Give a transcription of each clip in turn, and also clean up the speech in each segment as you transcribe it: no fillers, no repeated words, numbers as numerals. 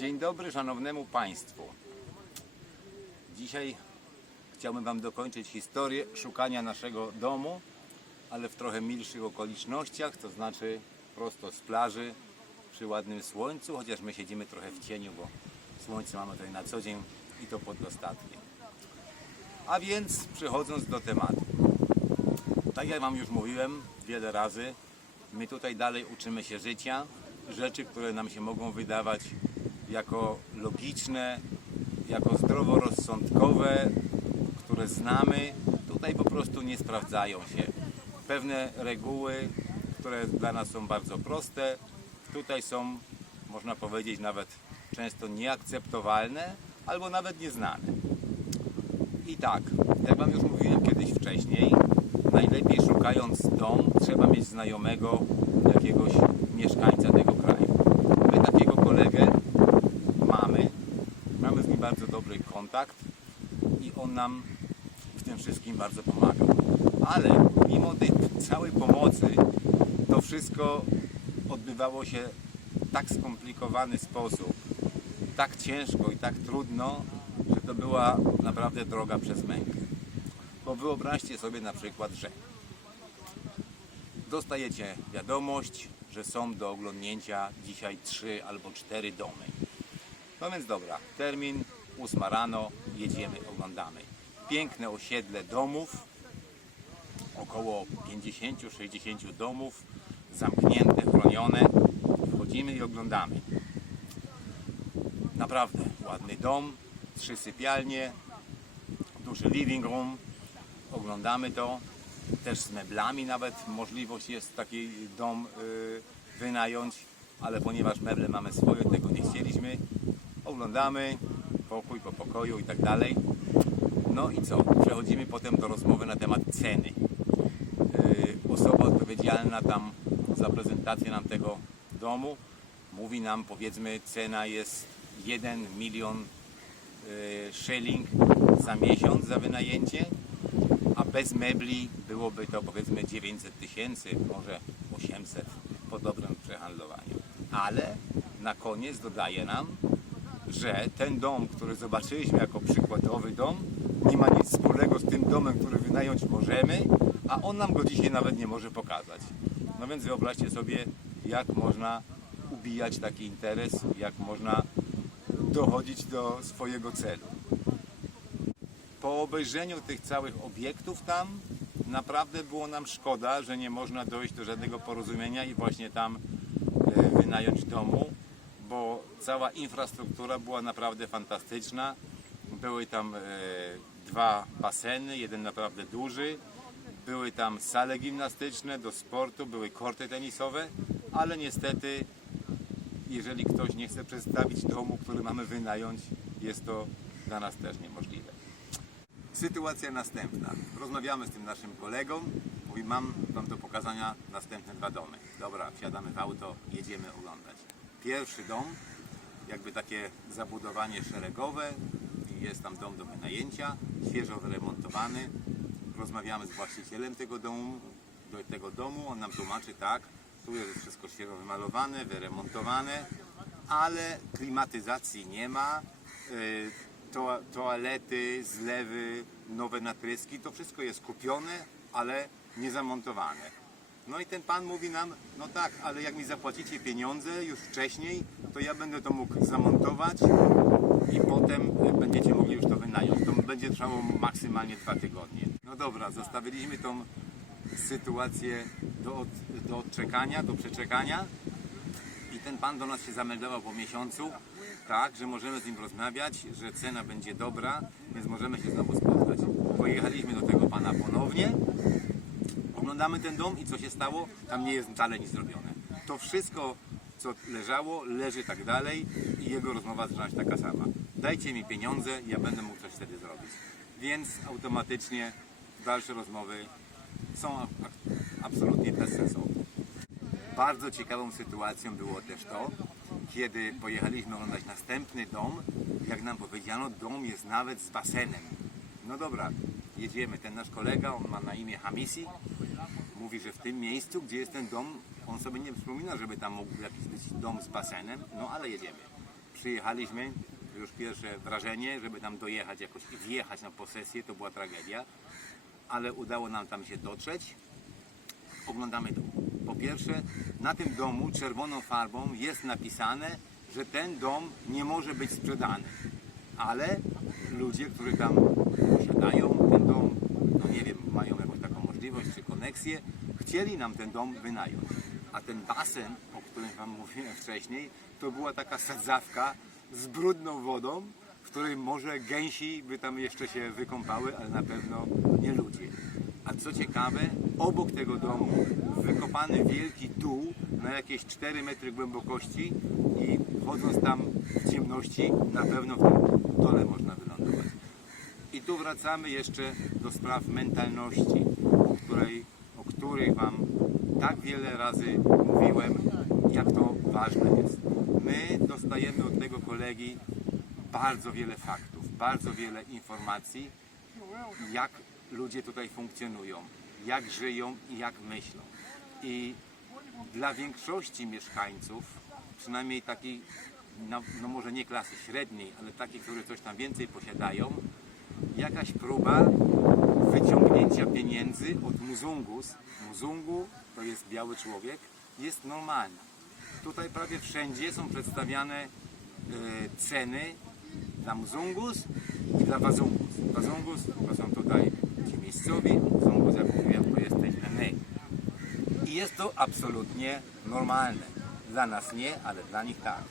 Dzień dobry szanownemu Państwu. Dzisiaj chciałbym Wam dokończyć historię szukania naszego domu, ale w trochę milszych okolicznościach, to znaczy prosto z plaży, przy ładnym słońcu, chociaż my siedzimy trochę w cieniu, bo słońce mamy tutaj na co dzień i to poddostatnie. A więc przechodząc do tematu. Tak jak Wam już mówiłem wiele razy, my tutaj dalej uczymy się życia. Rzeczy, które nam się mogą wydawać jako logiczne, jako zdroworozsądkowe, które znamy, tutaj po prostu nie sprawdzają się. Pewne reguły, które dla nas są bardzo proste, tutaj są, można powiedzieć, nawet często nieakceptowalne albo nawet nieznane. I tak, jak Wam już mówiłem kiedyś wcześniej, najlepiej szukając dom, trzeba mieć znajomego, jakiegoś mieszkańca tego kraju. My takiego kolegę mamy z nim bardzo dobry kontakt i on nam w tym wszystkim bardzo pomaga. Ale mimo tej całej pomocy, to wszystko odbywało się w tak skomplikowany sposób, tak ciężko i tak trudno, że to była naprawdę droga przez mękę. Bo wyobraźcie sobie na przykład, że dostajecie wiadomość, że są do oglądnięcia dzisiaj 3 albo 4 domy. No więc dobra, termin 8 rano, jedziemy, oglądamy. Piękne osiedle domów, około 50-60 domów, zamknięte, chronione. Wchodzimy i oglądamy. Naprawdę ładny dom, 3 sypialnie, duży living room. Oglądamy to, też z meblami nawet możliwość jest taki dom wynająć, ale ponieważ meble mamy swoje, tego nie chcieliśmy. Oglądamy, pokój po pokoju i tak dalej. No i co? Przechodzimy potem do rozmowy na temat ceny. Osoba odpowiedzialna tam za prezentację nam tego domu mówi nam, powiedzmy, cena jest 1 milion shilling za miesiąc za wynajęcie, a bez mebli byłoby to, powiedzmy, 900 tysięcy, może 800 po dobrym przehandlowaniu. Ale na koniec dodaje nam, że ten dom, który zobaczyliśmy jako przykładowy dom, nie ma nic wspólnego z tym domem, który wynająć możemy, a on nam go dzisiaj nawet nie może pokazać. No więc wyobraźcie sobie, jak można ubijać taki interes, jak można dochodzić do swojego celu. Po obejrzeniu tych całych obiektów tam naprawdę było nam szkoda, że nie można dojść do żadnego porozumienia i właśnie tam wynająć domu, bo cała infrastruktura była naprawdę fantastyczna. Były tam 2 baseny, jeden naprawdę duży, były tam sale gimnastyczne do sportu, były korty tenisowe, ale niestety, jeżeli ktoś nie chce przedstawić domu, który mamy wynająć, jest to dla nas też niemożliwe. Sytuacja następna. Rozmawiamy z tym naszym kolegą. Mówi, mam Wam do pokazania następne 2 domy. Dobra, wsiadamy w auto, jedziemy oglądać. Pierwszy dom, jakby takie zabudowanie szeregowe. Jest tam dom do wynajęcia, świeżo wyremontowany. Rozmawiamy z właścicielem tego domu. On nam tłumaczy, tak, tu jest wszystko świeżo wymalowane, wyremontowane, ale klimatyzacji nie ma. Toalety, zlewy, nowe natryski, to wszystko jest kupione, ale nie zamontowane. No i ten pan mówi nam, no tak, ale jak mi zapłacicie pieniądze już wcześniej, to ja będę to mógł zamontować i potem będziecie mogli już to wynająć. To będzie trwało maksymalnie 2 tygodnie. No dobra, zostawiliśmy tą sytuację do odczekania, do przeczekania i ten pan do nas się zameldował po miesiącu, tak, że możemy z nim rozmawiać, że cena będzie dobra, więc możemy się znowu spotkać. Pojechaliśmy do tego pana ponownie, oglądamy ten dom i co się stało? Tam nie jest wcale nic zrobione. To wszystko, co leżało, leży tak dalej i jego rozmowa zaczyna się taka sama. Dajcie mi pieniądze, ja będę mógł coś wtedy zrobić. Więc automatycznie dalsze rozmowy są absolutnie bezsensowne. Bardzo ciekawą sytuacją było też to, kiedy pojechaliśmy oglądać następny dom, jak nam powiedziano, dom jest nawet z basenem. No dobra, jedziemy. Ten nasz kolega, on ma na imię Hamisi, mówi, że w tym miejscu, gdzie jest ten dom, on sobie nie wspomina, żeby tam mógł jakiś być dom z basenem, no ale jedziemy. przyjechaliśmy, już pierwsze wrażenie, żeby tam dojechać jakoś i wjechać na posesję, to była tragedia, ale udało nam tam się dotrzeć. Oglądamy dom. Po pierwsze, na tym domu czerwoną farbą jest napisane, że ten dom nie może być sprzedany, ale ludzie, którzy tam posiadają ten dom, no nie wiem, mają jakąś taką możliwość czy koneksję, chcieli nam ten dom wynająć. A ten basen, o którym Wam mówiłem wcześniej, to była taka sadzawka z brudną wodą, w której może gęsi by tam jeszcze się wykąpały, ale na pewno nie ludzie. A co ciekawe, obok tego domu wykopany wielki dół na jakieś 4 metry głębokości i chodząc tam w ciemności, na pewno w tym dole można wylądować. I tu wracamy jeszcze do spraw mentalności, o której Wam tak wiele razy mówiłem, jak to ważne jest. My dostajemy od tego kolegi bardzo wiele faktów, bardzo wiele informacji, jak ludzie tutaj funkcjonują, jak żyją i jak myślą. I dla większości mieszkańców, przynajmniej takiej, no może nie klasy średniej, ale takich, którzy coś tam więcej posiadają, jakaś próba wyciągnięcia pieniędzy od muzungus. Muzungu to jest biały człowiek, jest normalna. Tutaj prawie wszędzie są przedstawiane ceny dla muzungus i dla wazungus. Wazungus to są tutaj ci miejscowi, muzungus, jak mówiłem, to jesteśmy my. I jest to absolutnie normalne. Dla nas nie, ale dla nich tak.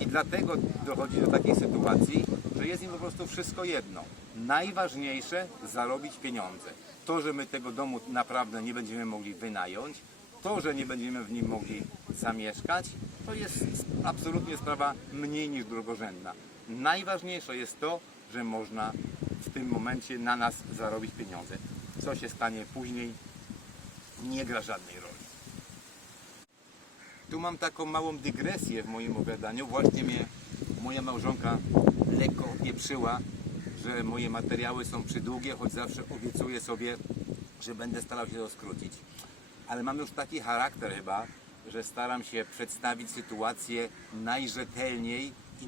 I dlatego dochodzi do takiej sytuacji, że jest im po prostu wszystko jedno. Najważniejsze zarobić pieniądze. To, że my tego domu naprawdę nie będziemy mogli wynająć, to, że nie będziemy w nim mogli zamieszkać, to jest absolutnie sprawa mniej niż drugorzędna. Najważniejsze jest to, że można w tym momencie na nas zarobić pieniądze. Co się stanie później, nie gra żadnej roli. Tu mam taką małą dygresję w moim opowiadaniu. Właśnie mnie moja małżonka lekko opieprzyła, że moje materiały są przydługie, choć zawsze obiecuję sobie, że będę starał się to skrócić. Ale mam już taki charakter chyba, że staram się przedstawić sytuację najrzetelniej i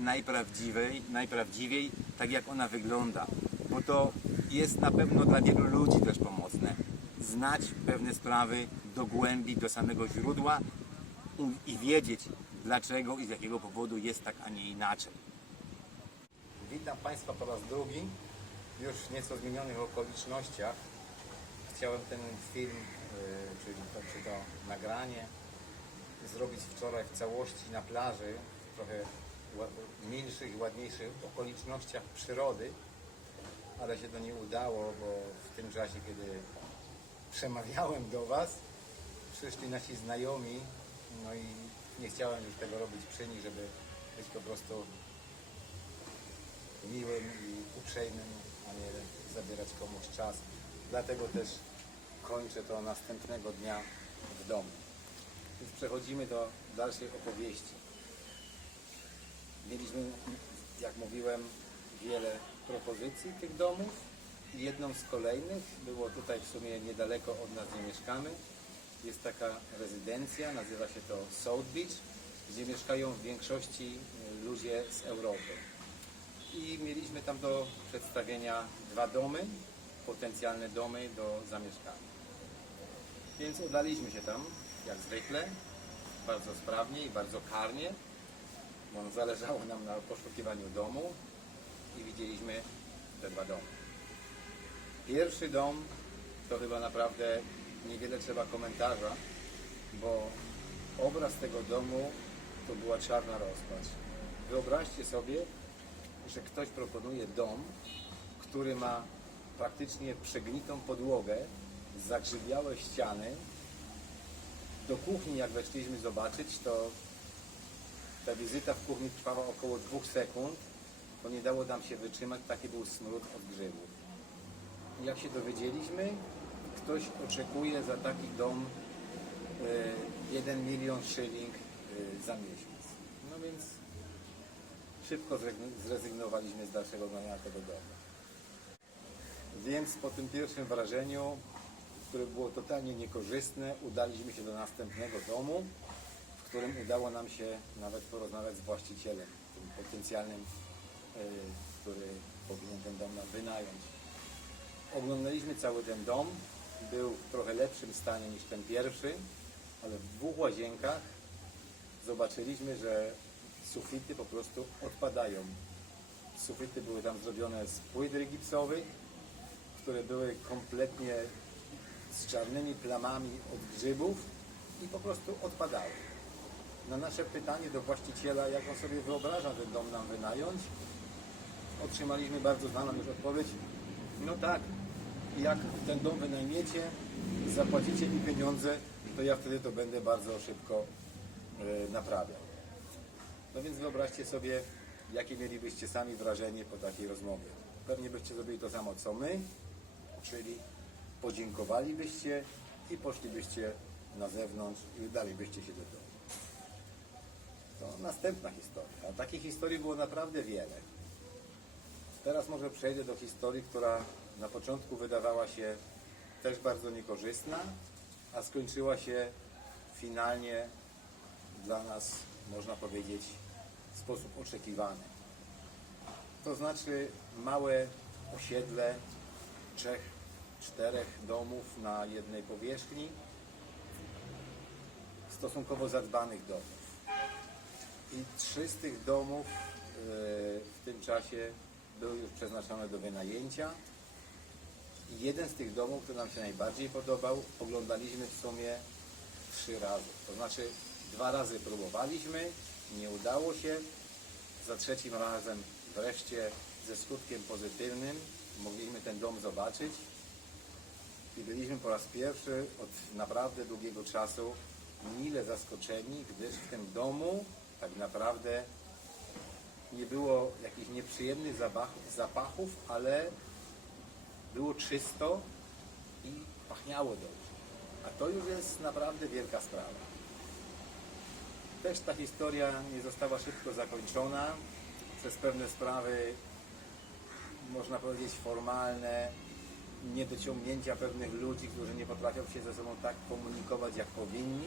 najprawdziwiej, tak jak ona wygląda. Bo to jest na pewno dla wielu ludzi też pomocne. Znać pewne sprawy do głębi, do samego źródła i wiedzieć, dlaczego i z jakiego powodu jest tak, a nie inaczej. Witam Państwa po raz drugi, już w nieco zmienionych okolicznościach. Chciałem ten film, czy to nagranie zrobić wczoraj w całości na plaży, w trochę milszych i ładniejszych okolicznościach przyrody, ale się to nie udało, bo w tym czasie, kiedy przemawiałem do Was, przyszli nasi znajomi, no i nie chciałem już tego robić przy nich, żeby być po prostu miłym i uprzejmym, a nie zabierać komuś czas. Dlatego też kończę to następnego dnia w domu. Więc przechodzimy do dalszej opowieści. Mieliśmy, jak mówiłem, wiele propozycji tych domów i jedną z kolejnych było tutaj w sumie niedaleko od nas, gdzie mieszkamy. Jest taka rezydencja, nazywa się to South Beach, gdzie mieszkają w większości ludzie z Europy. I mieliśmy tam do przedstawienia 2 domy, potencjalne domy do zamieszkania. Więc udaliśmy się tam, jak zwykle, bardzo sprawnie i bardzo karnie, bo zależało nam na poszukiwaniu domu i widzieliśmy te 2 domy. Pierwszy dom to chyba naprawdę niewiele trzeba komentarza, bo obraz tego domu to była czarna rozpacz. Wyobraźcie sobie, że ktoś proponuje dom, który ma praktycznie przegnitą podłogę, zagrzybiałe ściany. Do kuchni, jak weszliśmy zobaczyć, to ta wizyta w kuchni trwała około 2 sekund, bo nie dało nam się wytrzymać, taki był smród od grzybów. I jak się dowiedzieliśmy, ktoś oczekuje za taki dom 1 milion szyling za miesiąc. No więc szybko zrezygnowaliśmy z dalszego oglądania tego domu. Więc po tym pierwszym wrażeniu, które było totalnie niekorzystne, udaliśmy się do następnego domu, w którym udało nam się nawet porozmawiać z właścicielem, tym potencjalnym, który powinien ten dom nam wynająć. Oglądaliśmy cały ten dom, był w trochę lepszym stanie niż ten pierwszy, ale w 2 łazienkach zobaczyliśmy, że sufity po prostu odpadają. Sufity były tam zrobione z płyt gipsowych, które były kompletnie z czarnymi plamami od grzybów i po prostu odpadały. Na nasze pytanie do właściciela, jak on sobie wyobraża ten dom nam wynająć, otrzymaliśmy bardzo znaną już odpowiedź: no tak, jak ten dom wynajmiecie, zapłacicie mi pieniądze, to ja wtedy to będę bardzo szybko naprawiał. No więc wyobraźcie sobie, jakie mielibyście sami wrażenie po takiej rozmowie. Pewnie byście zrobili to samo co my, czyli podziękowalibyście i poszlibyście na zewnątrz i udalibyście się do domu. To następna historia. A takich historii było naprawdę wiele. Teraz może przejdę do historii, która na początku wydawała się też bardzo niekorzystna, a skończyła się finalnie dla nas, można powiedzieć, w sposób oczekiwany. To znaczy małe osiedle 3-4 domów na jednej powierzchni, stosunkowo zadbanych domów. I 3 z tych domów w tym czasie były już przeznaczone do wynajęcia. I jeden z tych domów, który nam się najbardziej podobał, oglądaliśmy w sumie 3 razy. To znaczy 2 razy próbowaliśmy, nie udało się. Za 3. razem wreszcie ze skutkiem pozytywnym mogliśmy ten dom zobaczyć. I byliśmy po raz pierwszy od naprawdę długiego czasu mile zaskoczeni, gdyż w tym domu tak naprawdę nie było jakichś nieprzyjemnych zapachów, ale było czysto i pachniało dobrze. A to już jest naprawdę wielka sprawa. Też ta historia nie została szybko zakończona przez pewne sprawy, można powiedzieć, formalne, niedociągnięcia pewnych ludzi, którzy nie potrafią się ze sobą tak komunikować, jak powinni,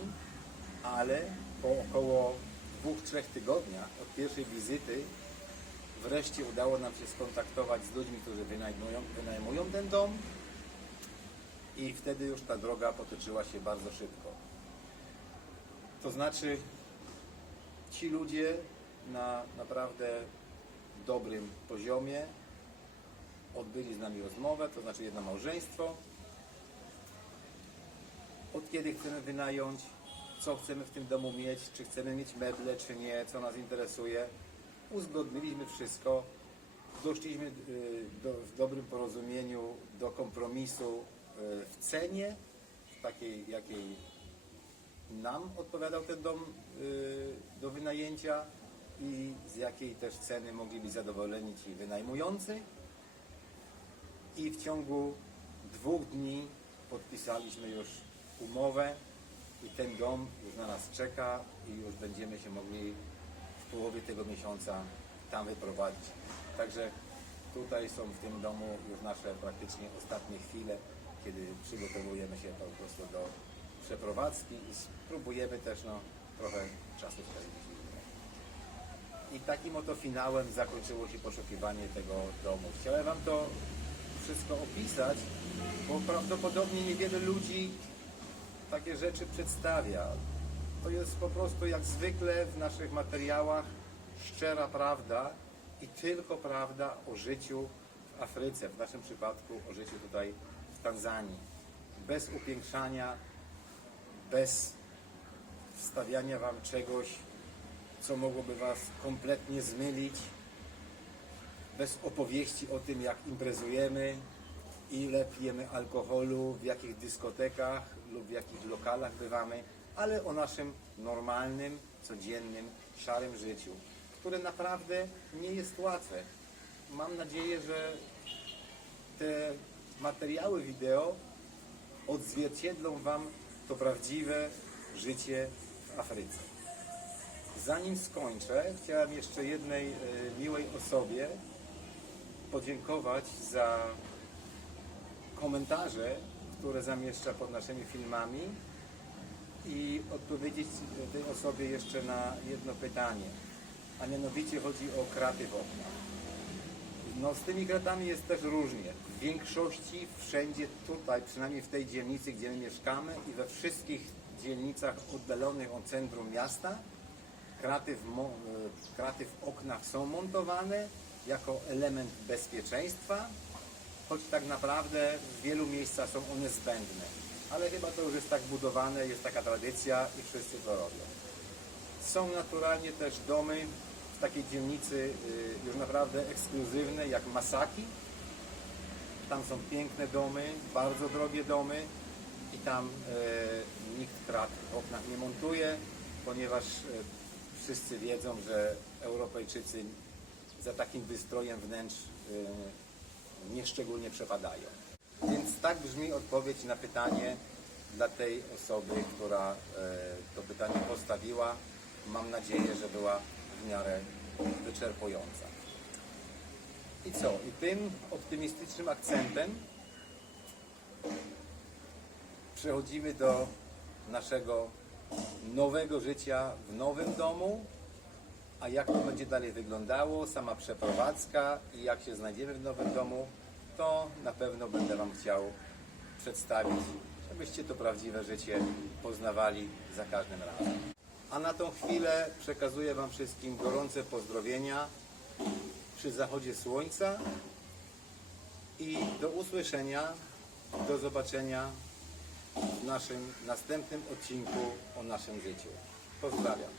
ale po około 2-3 tygodniach od pierwszej wizyty wreszcie udało nam się skontaktować z ludźmi, którzy wynajmują ten dom, i wtedy już ta droga potoczyła się bardzo szybko. To znaczy ci ludzie na naprawdę dobrym poziomie odbyli z nami rozmowę, to znaczy jedno małżeństwo, od kiedy chcemy wynająć, co chcemy w tym domu mieć, czy chcemy mieć meble, czy nie, co nas interesuje. Uzgodniliśmy wszystko, doszliśmy w dobrym porozumieniu do kompromisu w cenie, takiej jakiej nam odpowiadał ten dom do wynajęcia i z jakiej też ceny mogli być zadowoleni ci wynajmujący. I w ciągu 2 dni podpisaliśmy już umowę i ten dom już na nas czeka i już będziemy się mogli w połowie tego miesiąca tam wyprowadzić. Także tutaj są w tym domu już nasze praktycznie ostatnie chwile, kiedy przygotowujemy się po prostu do przeprowadzki i spróbujemy też trochę czasu spędzić. I takim oto finałem zakończyło się poszukiwanie tego domu. Chciałem Wam to wszystko opisać, bo prawdopodobnie niewiele ludzi takie rzeczy przedstawia. To jest po prostu jak zwykle w naszych materiałach szczera prawda i tylko prawda o życiu w Afryce, w naszym przypadku o życiu tutaj w Tanzanii. Bez upiększania, bez wstawiania Wam czegoś, co mogłoby Was kompletnie zmylić, bez opowieści o tym, jak imprezujemy, ile pijemy alkoholu, w jakich dyskotekach lub w jakich lokalach bywamy, ale o naszym normalnym, codziennym, szarym życiu, które naprawdę nie jest łatwe. Mam nadzieję, że te materiały wideo odzwierciedlą Wam to prawdziwe życie w Afryce. Zanim skończę, chciałem jeszcze jednej miłej osobie podziękować za komentarze, które zamieszcza pod naszymi filmami i odpowiedzieć tej osobie jeszcze na jedno pytanie, a mianowicie chodzi o kraty w oknach. No z tymi kratami jest też różnie. W większości wszędzie tutaj, przynajmniej w tej dzielnicy, gdzie my mieszkamy i we wszystkich dzielnicach oddalonych od centrum miasta, kraty w oknach są montowane jako element bezpieczeństwa, choć tak naprawdę w wielu miejscach są one zbędne. Ale chyba to już jest tak budowane, jest taka tradycja i wszyscy to robią. Są naturalnie też domy w takiej dzielnicy już naprawdę ekskluzywne, jak Masaki. Tam są piękne domy, bardzo drogie domy i tam nikt krat w oknach nie montuje, ponieważ wszyscy wiedzą, że Europejczycy za takim wystrojem wnętrz nieszczególnie przepadają. Więc tak brzmi odpowiedź na pytanie dla tej osoby, która to pytanie postawiła. Mam nadzieję, że była w miarę wyczerpująca. I co? I tym optymistycznym akcentem przechodzimy do naszego nowego życia w nowym domu. A jak to będzie dalej wyglądało, sama przeprowadzka i jak się znajdziemy w nowym domu, to na pewno będę Wam chciał przedstawić, żebyście to prawdziwe życie poznawali za każdym razem. A na tą chwilę przekazuję Wam wszystkim gorące pozdrowienia przy zachodzie słońca i do usłyszenia, do zobaczenia w naszym następnym odcinku o naszym życiu. Pozdrawiam.